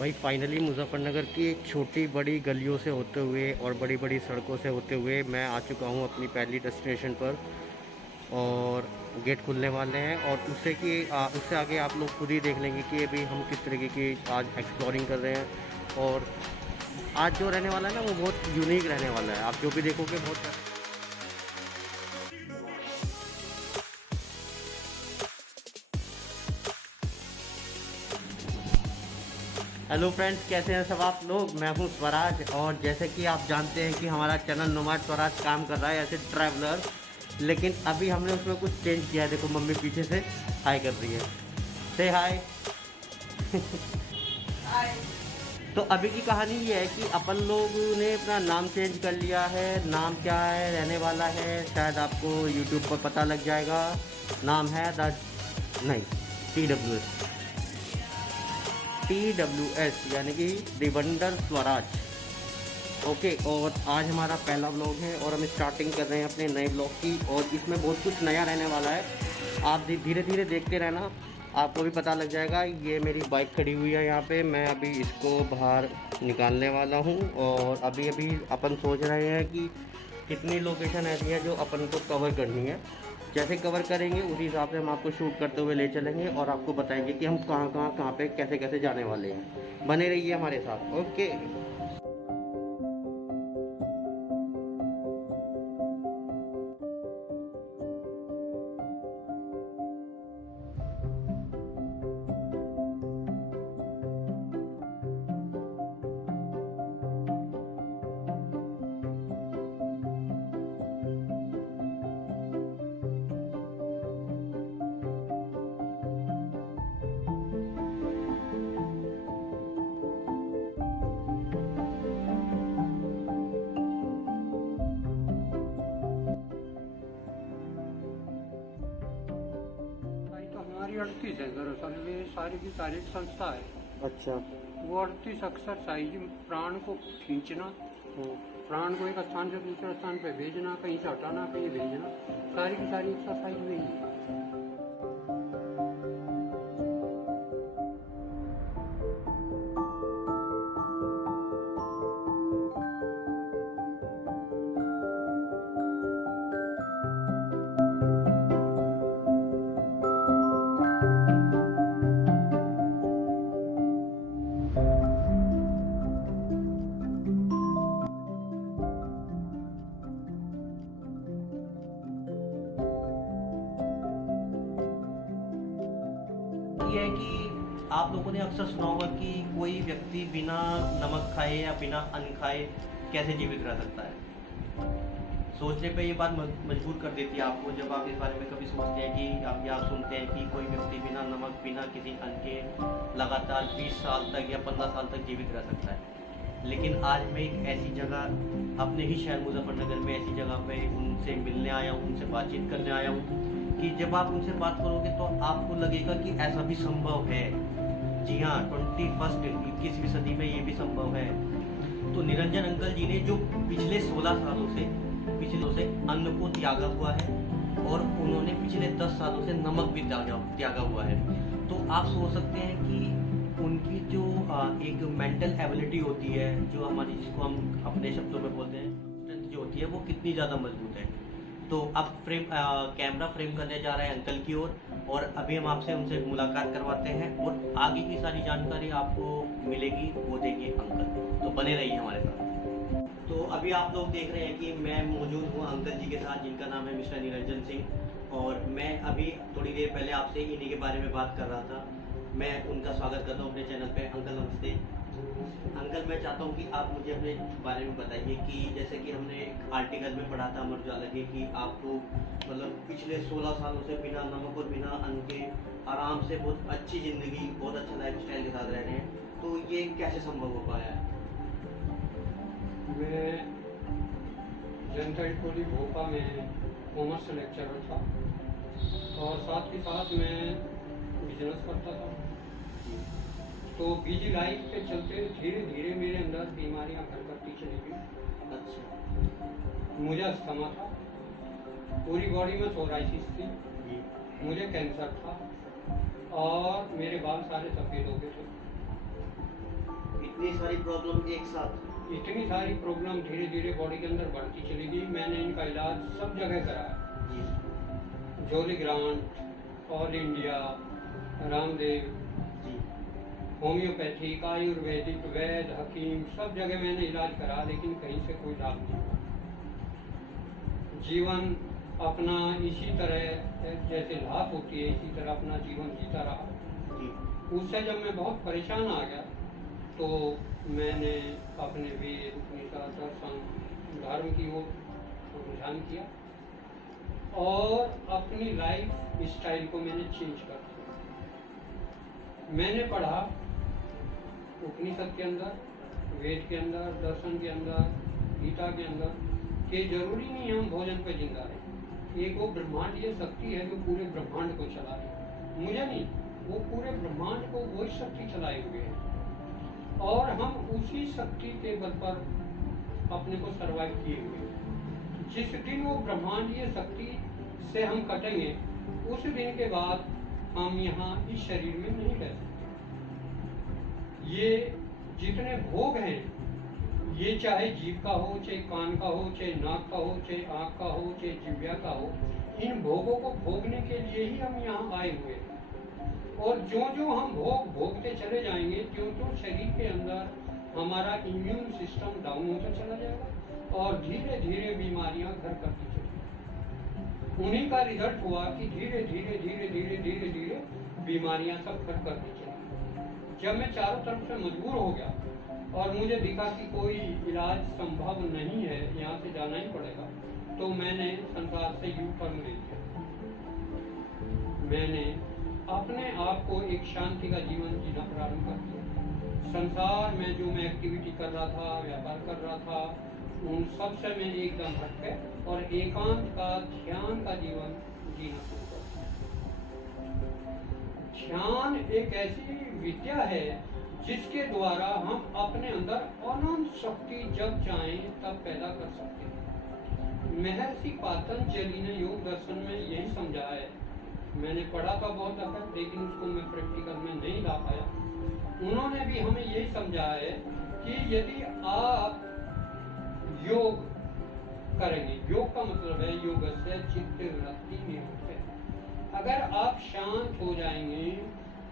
भाई फाइनली मुजफ्फरनगर की एक छोटी बड़ी गलियों से होते हुए और बड़ी बड़ी सड़कों से होते हुए मैं आ चुका हूँ अपनी पहली डेस्टिनेशन पर। और गेट खुलने वाले हैं और उससे आगे आप लोग खुद ही देख लेंगे कि अभी हम किस तरीके की आज एक्सप्लोरिंग कर रहे हैं। और आज जो रहने वाला है ना वो बहुत यूनिक रहने वाला है, आप जो भी देखोगे बहुत। हेलो फ्रेंड्स, कैसे हैं सब आप लोग। मैं हूं स्वराज और जैसे कि आप जानते हैं कि हमारा चैनल नोमाड स्वराज काम कर रहा है ऐसे ट्रैवलर। लेकिन अभी हमने उसमें कुछ चेंज किया है। देखो मम्मी पीछे से हाय कर रही है, से हाय। हाय। तो अभी की कहानी ये है कि अपन लोग ने अपना नाम चेंज कर लिया है। नाम क्या है रहने वाला है शायद आपको यूट्यूब पर पता लग जाएगा। नाम है द नहीं TWS यानी कि दिवंडर स्वराज। ओके, और आज हमारा पहला व्लॉग है और हम स्टार्टिंग कर रहे हैं अपने नए व्लॉग की। और इसमें बहुत कुछ नया रहने वाला है, आप धीरे धीरे देखते रहना, आपको भी पता लग जाएगा। ये मेरी बाइक खड़ी हुई है यहाँ पे, मैं अभी इसको बाहर निकालने वाला हूँ। और अभी अभी अपन सोच रहे हैं कि कितनी लोकेशन ऐसी है जो अपन को कवर करनी है। जैसे कवर करेंगे उसी हिसाब से हम आपको शूट करते हुए ले चलेंगे और आपको बताएंगे कि हम कहाँ पे कैसे कैसे जाने वाले हैं। बने रहिए हमारे साथ। ओके। भाई तो हमारी 38 है दरअसल, वे सारी की सारी एक संस्था है। अच्छा। वो 38 एक्सरसाइज प्राण को खींचना, प्राण को एक स्थान से दूसरे स्थान पे भेजना, कहीं से हटाना कहीं भेजना, सारी की सारी एक्सरसाइज में ही है। ये है कि आप लोगों ने अक्सर सुना होगा कि कोई व्यक्ति बिना नमक खाए या बिना अन्न खाए कैसे जीवित रह सकता है। सोचने पे ये बात मजबूर कर देती है आपको, जब आप इस बारे में कभी सोचते हैं कि आप सुनते हैं कि कोई व्यक्ति बिना नमक बिना किसी अन्न के लगातार 20 साल तक या 15 साल तक जीवित रह सकता है। लेकिन आज मैं एक ऐसी जगह अपने ही शहर मुजफ्फरनगर में ऐसी जगह पे उनसे मिलने आया हूँ, उनसे बातचीत करने आया हूँ कि जब आप उनसे बात करोगे तो आपको लगेगा कि ऐसा भी संभव है। जी हाँ, 21वीं सदी में ये भी संभव है। तो निरंजन अंकल जी ने जो पिछले 16 सालों से अन्न को त्यागा हुआ है और उन्होंने पिछले 10 सालों से नमक भी त्यागा हुआ है। तो आप सोच सकते हैं कि उनकी जो एक मेंटल एबिलिटी होती है, जो हमारी जिसको हम अपने शब्दों में बोलते हैं स्ट्रेंथ जो होती है, वो कितनी ज़्यादा मजबूत है। तो अब कैमरा फ्रेम करने जा रहे हैं अंकल की ओर और अभी हम आपसे उनसे मुलाकात करवाते हैं और आगे की सारी जानकारी आपको मिलेगी, वो देंगे अंकल। तो बने रहिए हमारे साथ। तो अभी आप लोग देख रहे हैं कि मैं मौजूद हूँ अंकल जी के साथ, जिनका नाम है मिस्टर निरंजन सिंह। और मैं अभी थोड़ी देर पहले आपसे इन्हीं के बारे में बात कर रहा था। मैं उनका स्वागत करता हूँ अपने चैनल पे। अंकल नमस्ते। अंकल, मैं चाहता हूँ कि आप मुझे अपने बारे में बताइए कि जैसे कि हमने एक आर्टिकल में पढ़ा था अमर उजाला के कि आपको मतलब पिछले 16 सालों से बिना नमक और बिना अन्न के आराम से बहुत अच्छी ज़िंदगी, बहुत अच्छा लाइफ स्टाइल के साथ रह रहे हैं। तो ये कैसे संभव हो पाया है? मैं जनता स्कूल भोपा में कॉमर्स लेक्चरर था और साथ ही साथ मैं बिजनेस करता था। तो बिजी लाइफ के चलते धीरे धीरे मेरे अंदर बीमारियां घर करती चली गई। अच्छा। मुझे अस्थमा था, पूरी बॉडी में सोराइसिस थी, मुझे कैंसर था और मेरे बाल सारे सफ़ेद हो गए थे। इतनी सारी प्रॉब्लम एक साथ? इतनी सारी प्रॉब्लम धीरे धीरे बॉडी के अंदर बढ़ती चली गई। मैंने इनका इलाज सब जगह कराया, जी जोली ग्रांट, ऑल इंडिया, रामदेव, जी होम्योपैथिक, आयुर्वेदिक, वैद, हकीम, सब जगह मैंने इलाज करा, लेकिन कहीं से कोई लाभ नहीं हुआ। जीवन अपना इसी तरह जैसे लाभ होती है इसी तरह अपना जीवन जीता रहा। जी उससे जब मैं बहुत परेशान आ गया तो मैंने अपने वेद, उपनिषद, दर्शन, धर्म की ओर रुझान किया और अपनी लाइफ स्टाइल को मैंने चेंज कर दिया। मैंने पढ़ा उपनिषद के अंदर, वेद के अंदर, दर्शन के अंदर, गीता के अंदर कि जरूरी नहीं हम भोजन पे जिंदा रहें। एक वो ब्रह्मांडीय शक्ति है जो पूरे ब्रह्मांड को चला रही है, मुझे नहीं, वो पूरे ब्रह्मांड को वही शक्ति चलाए हुए है और हम उसी शक्ति के बल पर अपने को सर्वाइव किए हुए हैं। जिस दिन वो ब्रह्मांडीय शक्ति से हम कटेंगे उस दिन के बाद हम यहाँ इस शरीर में नहीं रह सकते। ये जितने भोग हैं, ये चाहे जीभ का हो, चाहे कान का हो, चाहे नाक का हो, चाहे आँख का हो, चाहे जिह्वा का हो, इन भोगों को भोगने के लिए ही हम यहाँ आए हुए हैं। और जो जो हम भोग भोगते चले जाएंगे त्यों त्यों शरीर के अंदर हमारा इम्यून सिस्टम डाउन होता चला जाएगा और धीरे धीरे बीमारियां घर करती चली। उन्हीं का रिजल्ट हुआ कि धीरे धीरे धीरे धीरे धीरे धीरे बीमारियां सब घर करती चली। जब मैं चारों तरफ से मजबूर हो गया और मुझे दिखा कि कोई इलाज संभव नहीं है, यहाँ से जाना ही पड़ेगा, तो मैंने संसार से यू टर्न ले लिया। मैंने अपने आप को एक शांति का जीवन जीना प्रारंभ कर दिया। संसार में जो मैं एक्टिविटी कर रहा था, व्यापार कर रहा था, उन सब से मैं एकदम हट गया और एकांत का, ध्यान का जीवन जीना शुरू कर दिया। ध्यान एक ऐसी विद्या है जिसके द्वारा हम अपने अंदर अनंत शक्ति जब चाहें तब पैदा कर सकते हैं। महर्षि पातंजलि ने योग दर्शन में यही समझाया है। मैंने पढ़ा था बहुत दफा, लेकिन उसको मैं प्रैक्टिकल में नहीं ला पाया। उन्होंने भी हमें यही समझाया है कि यदि आप योग करेंगे, योग का मतलब है योगस्य चित्त वृत्ति निरुक्त। अगर आप शांत हो जाएंगे,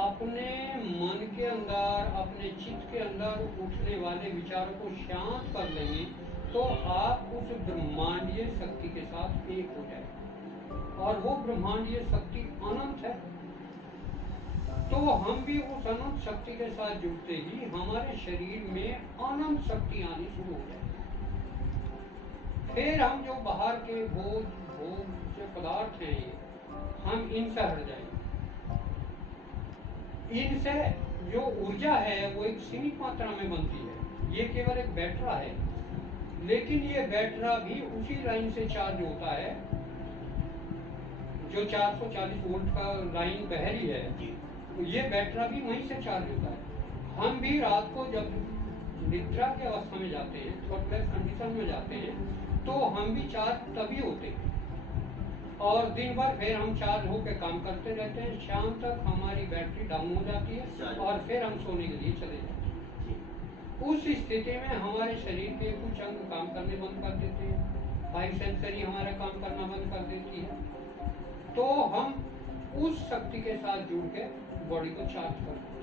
अपने मन के अंदर, अपने चित्त के अंदर उठने वाले विचारों को शांत कर लेंगे, तो आप उस ब्रह्मांडीय शक्ति के साथ एक हो जाएंगे और वो ब्रह्मांडीय शक्ति अनंत है। तो हम भी उस अनंत शक्ति के साथ जुड़ते ही हमारे शरीर में अनंत शक्ति आनी शुरू हो जाएगी। फिर हम जो बाहर के भोग जो पदार्थ हैं, हम इनसे हट जाएंगे। इनसे जो ऊर्जा है वो एक सीमित मात्रा में बनती है। ये केवल एक बैटरा है, लेकिन ये बैटरा भी उसी लाइन से चार्ज होता है जो 440 वोल्ट का लाइन बह रही है। तो ये बैटरा भी वहीं से चार्ज होता है। हम भी रात को जब निद्रा की अवस्था में जाते हैं, थॉटलेस कंडीशन में जाते हैं, तो हम भी चार्ज तभी होते हैं और दिन भर फिर हम चार्ज होकर काम करते रहते हैं। शाम तक हमारी बैटरी डाउन हो जाती है और फिर हम सोने के लिए चले जाते हैं। उस स्थिति में हमारे शरीर के कुछ अंग काम करने बंद कर देते हैं, 5 सेंसरी हमारा काम करना बंद कर देती है। तो हम उस शक्ति के साथ जुड़ के बॉडी को चार्ज करते हैं।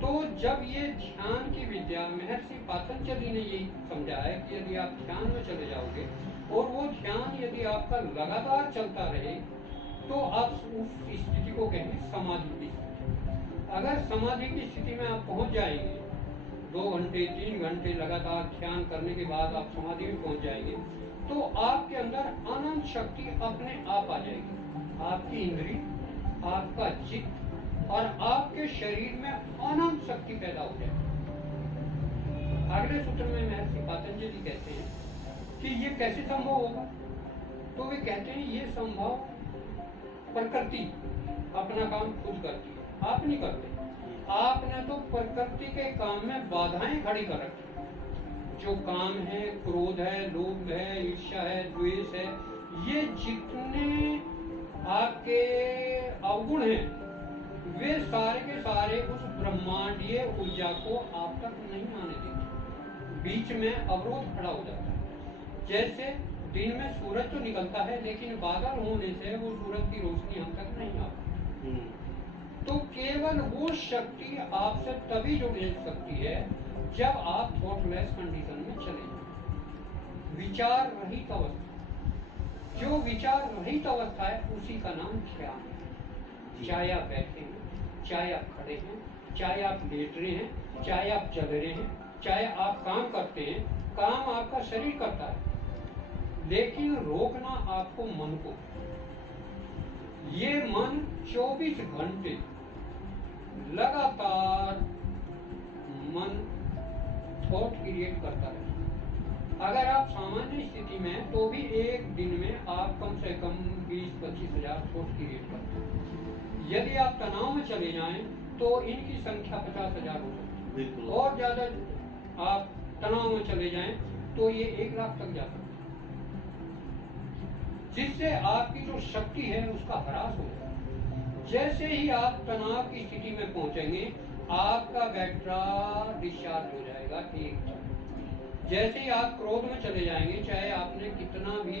तो जब ये ध्यान की विद्या, महर्षि पातंजलि ने यही समझाया है कि यदि आप ध्यान में चले जाओगे और वो ध्यान यदि आपका लगातार चलता रहे, तो आप उस स्थिति को कहेंगे समाधि की स्थिति। अगर समाधि की स्थिति में आप पहुंच जाएंगे, 2 घंटे 3 घंटे लगातार ध्यान करने के बाद आप समाधि में पहुंच जाएंगे, तो आपके अंदर अनंत शक्ति अपने आप आ जाएगी। आपकी इंद्री, आपका चित्त और आपके शरीर में अनंत शक्ति पैदा हो जाएगी। अगले सूत्र में महर्षि पातंजलि कहते हैं कि ये कैसे संभव होगा। तो वे कहते हैं ये संभव प्रकृति अपना काम खुद करती है, आप नहीं करते। आपने तो प्रकृति के काम में बाधाएं खड़ी कर रखी। जो काम है, क्रोध है, लोभ है, ईर्ष्या है, द्वेष है, ये जितने आपके अवगुण हैं, वे सारे के सारे उस ब्रह्मांडीय ऊर्जा को आप तक नहीं आने देते, बीच में अवरोध खड़ा हो जाता है। जैसे दिन में सूरज तो निकलता है, लेकिन बादल होने से वो सूरज की रोशनी हम तक नहीं आती। तो केवल वो शक्ति आपसे तभी जुड़ सकती है जब आप थॉटलेस कंडीशन में चले जाएं, विचार रहित अवस्था। जो विचार रहित अवस्था है उसी का नाम ध्यान है। चाहे आप बैठे हैं, चाहे आप खड़े हैं, चाहे आप लेट रहे हैं, चाहे आप चल रहे हैं, चाहे आप काम करते हैं, काम आपका शरीर करता है, लेकिन रोकना आपको मन को। ये मन 24 घंटे लगातार मन थॉट क्रिएट करता है। अगर आप सामान्य स्थिति में तो भी एक दिन में आप कम से कम 20-25 हजार थॉट क्रिएट करते हैं। यदि आप तनाव में चले जाएं तो इनकी संख्या 50,000 हो सकती है, और ज्यादा आप तनाव में चले जाएं तो ये 1 लाख तक जा सकते हैं, जिससे आपकी जो शक्ति है उसका ह्रास हो जाएगा। जैसे ही आप तनाव की स्थिति में पहुंचेंगे, आपका बैटरा डिस्चार्ज हो जाएगा एकदम। जैसे ही आप क्रोध में चले जाएंगे, चाहे आपने कितना भी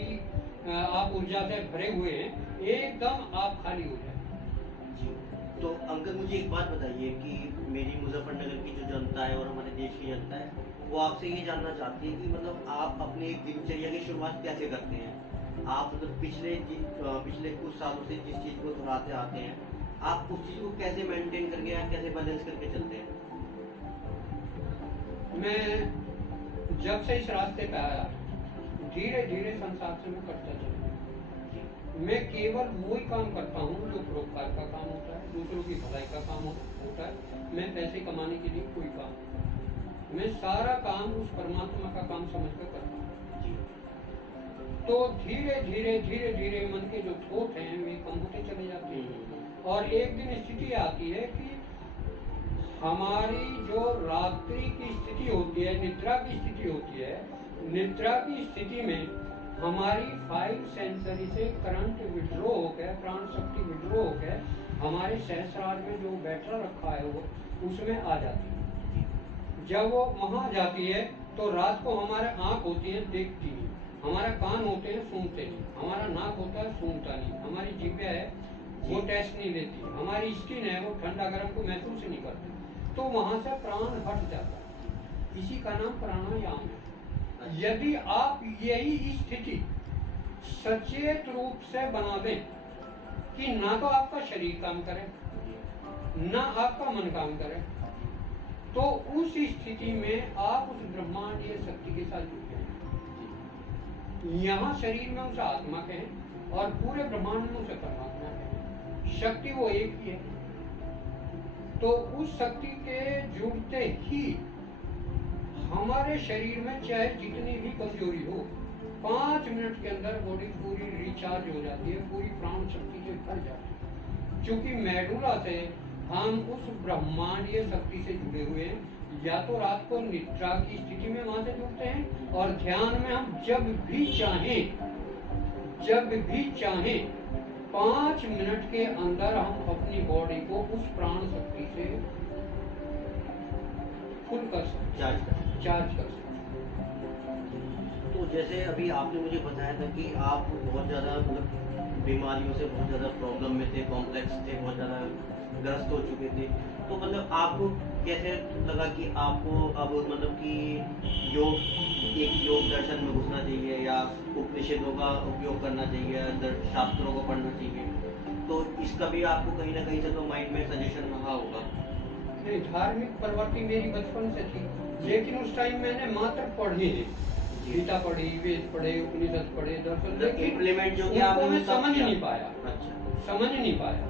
आप ऊर्जा से भरे हुए हैं, एकदम आप खाली हो जाएंगे। तो अंकल मुझे एक बात बताइए कि मेरी मुजफ्फरनगर की जो जनता है और हमारे देश की जनता है, वो आपसे ये जानना चाहती है कि मतलब आप अपने एक दिनचर्या की शुरुआत कैसे करते हैं। आप मतलब पिछले कुछ सालों से जिस चीज़ को दोहराते आते हैं, आप उस चीज़ को कैसे मेंटेन करके या कैसे बैलेंस करके चलते हैं। मैं जब से इस रास्ते पे आया, धीरे धीरे संसार से मैं कटता चला। मैं केवल वही काम करता हूँ जो परोपकार का काम होता है, दूसरों की भलाई का काम होता है। मैं पैसे कमाने के लिए कोई काम नहीं करता। मैं सारा काम उस परमात्मा का काम समझकर करता हूँ। तो धीरे धीरे धीरे धीरे मन के जो थॉट हैं वे कम होते चले जाते हैं, और एक दिन स्थिति आती है कि हमारी जो रात्रि की स्थिति होती है, निद्रा की स्थिति होती है, निद्रा की स्थिति में हमारी 5 सेंसरी से करंट विड्रॉ हो गया, प्राण शक्ति विड्रॉ हो गया, हमारे सहस्रार में जो बैटरा रखा है वो उसमें आ जाती है। जब वो वहां जाती है तो रात को हमारे आंख होती है देखती नहीं, हमारा कान होते हैं सुनते नहीं, हमारा नाक होता है सूंघता नहीं, हमारी जिह्वा है वो टेस्ट नहीं लेती, हमारी स्किन है वो ठंडा गर्म को महसूस नहीं करती। तो वहां से प्राण हट जाता है। इसी का नाम प्राणायाम है। यदि आप यही स्थिति सचेत रूप से बना दें कि ना तो आपका शरीर काम करे, ना आपका मन काम करे, तो उस स्थिति में आप उस ब्रह्मांडीय शक्ति के साथ जुड़ जाएंगे। यहाँ शरीर में उस आत्मा के हैं और पूरे ब्रह्मांड में उसे परमात्मा के हैं। शक्ति वो एक ही है। तो उस शक्ति के जुड़ते ही हमारे शरीर में चाहे जितनी भी कमजोरी हो, 5 मिनट के अंदर बॉडी पूरी रिचार्ज हो जाती है, पूरी प्राण शक्ति से भर जाती है। क्योंकि मेडुला से हम उस ब्रह्मांडीय शक्ति से जुड़े हुए हैं। या तो रात को निद्रा की स्थिति में वहां से जुड़ते हैं, और ध्यान में हम जब भी चाहें 5 मिनट के अंदर हम अपनी बॉडी को उस प्राण शक्ति से फुल कर सकते, चार्ज कर सकते। तो जैसे अभी आपने मुझे बताया था कि आप बहुत ज़्यादा मतलब बीमारियों से बहुत ज़्यादा प्रॉब्लम में थे, कॉम्प्लेक्स थे, बहुत ज़्यादा ग्रस्त हो चुके थे। तो मतलब आपको कैसे लगा कि आपको अब मतलब कि योग दर्शन में घुसना चाहिए या उपनिषदों का उपयोग करना चाहिए, शास्त्रों को पढ़ना चाहिए। तो इसका भी आपको कहीं ना कहीं से तो माइंड में सजेशन रहा होगा। नहीं, धार्मिक प्रवृत्ति मेरी बचपन से थी, लेकिन उस टाइम मैंने मात्र पढ़ी है, गीता पढ़ी, वेद पढ़े, उपनिषद पढ़े, दर्शन, लेकिन इम्प्लीमेंट जो मैं समझ नहीं पाया। अच्छा, समझ नहीं पाया।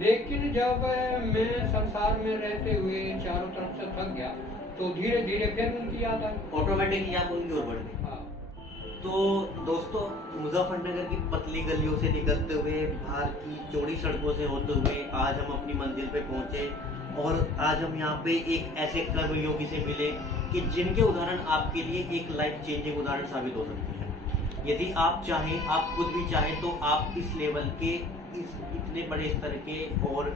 लेकिन जब मैं संसार में रहते हुए चारों तरफ से थक गया, तो धीरे धीरे फिर उनकी याद आई, ऑटोमेटिकली आप उनकी ओर बढ़ गए। हाँ। तो दोस्तों, मुजफ्फरनगर की पतली गलियों से निकलते हुए, बाहर की चौड़ी सड़कों से होते हुए आज हम अपनी मंजिल पे पहुंचे, और आज हम यहाँ पे एक ऐसे कर्मयोगी से मिले कि जिनके उदाहरण आपके लिए एक लाइफ चेंजिंग उदाहरण साबित हो सकते हैं। यदि आप चाहें, आप खुद भी चाहें, तो आप इस लेवल के, इस इतने बड़े स्तर के और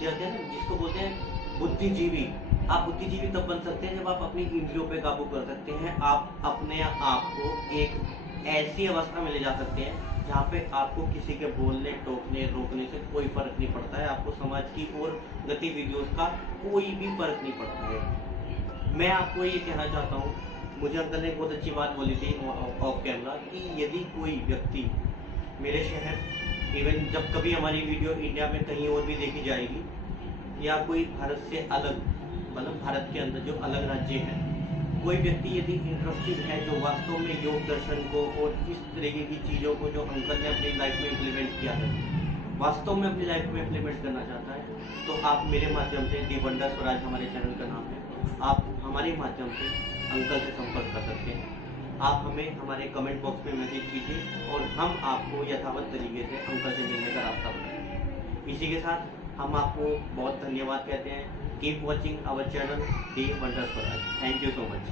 जाते हैं ना, जिसको बोलते हैं बुद्धिजीवी। आप बुद्धिजीवी तब बन सकते हैं जब आप अपनी इंद्रियों पे काबू कर सकते हैं। आप अपने आप को एक ऐसी अवस्था में ले जा सकते हैं जहाँ पे आपको किसी के बोलने, टोकने, रोकने से कोई फर्क नहीं पड़ता है। आपको समाज की और गतिविधियों का कोई भी फर्क नहीं पड़ता है। मैं आपको ये कहना चाहता हूँ, मुझे अंकल ने बहुत अच्छी बात बोली थी ऑफ कैमरा कि यदि कोई व्यक्ति मेरे शहर, इवन जब कभी हमारी वीडियो इंडिया में कहीं और भी देखी जाएगी या कोई भारत से अलग, मतलब भारत के अंदर जो अलग राज्य है, कोई व्यक्ति यदि इंटरेस्टेड है जो वास्तव में योग दर्शन को और इस तरीके की चीज़ों को जो अंकल ने अपनी लाइफ में इम्प्लीमेंट किया है, वास्तव में अपनी लाइफ में इम्प्लीमेंट करना चाहता है, तो आप मेरे माध्यम से, दी वंडर स्वराज हमारे चैनल का नाम है, आप हमारे माध्यम से अंकल से संपर्क कर सकते हैं। आप हमें हमारे कमेंट बॉक्स में मैसेज कीजिए और हम आपको यथावत तरीके से अंकल से मिलने का रास्ता बताएंगे। इसी के साथ हम आपको बहुत धन्यवाद कहते हैं। Keep watching our channel the wonder Swaraj. Thank you so much.